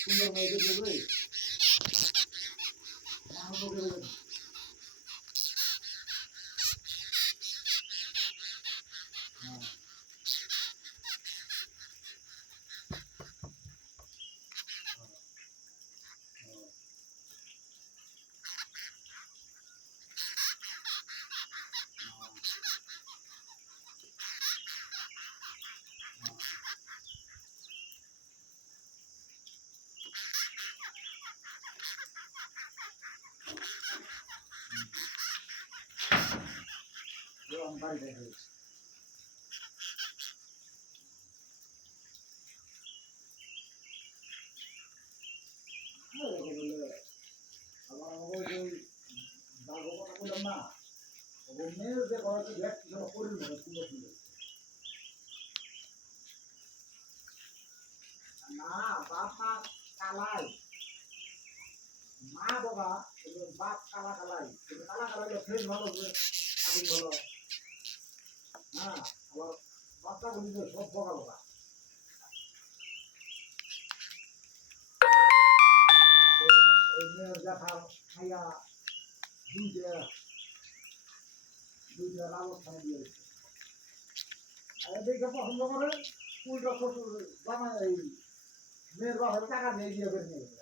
সুন্দর মেয়েদের দেবে বাড়ি দেখে আমার ওই কথা বললাম না মেয়ের যে ঘরে দেখছি সব করি না সুন্দর সুন্দর না বাপ মা কালাই মা বাবা বাপ কালা কালাই কিন্তু কালা কালাই ফ্রেশ ভালো আগুন ভালো হ্যাঁ আবার বাচ্চা গুলি সব বকা বকা ওই মেয়ের দেখা খাইয়া দুইটা লালস্থানে দিয়েছে দেখে পছন্দ করে উল্টা শ্বশুর জামাই এই মেয়ের বাবার টাকা দিয়ে দিয়ে বের নিয়ে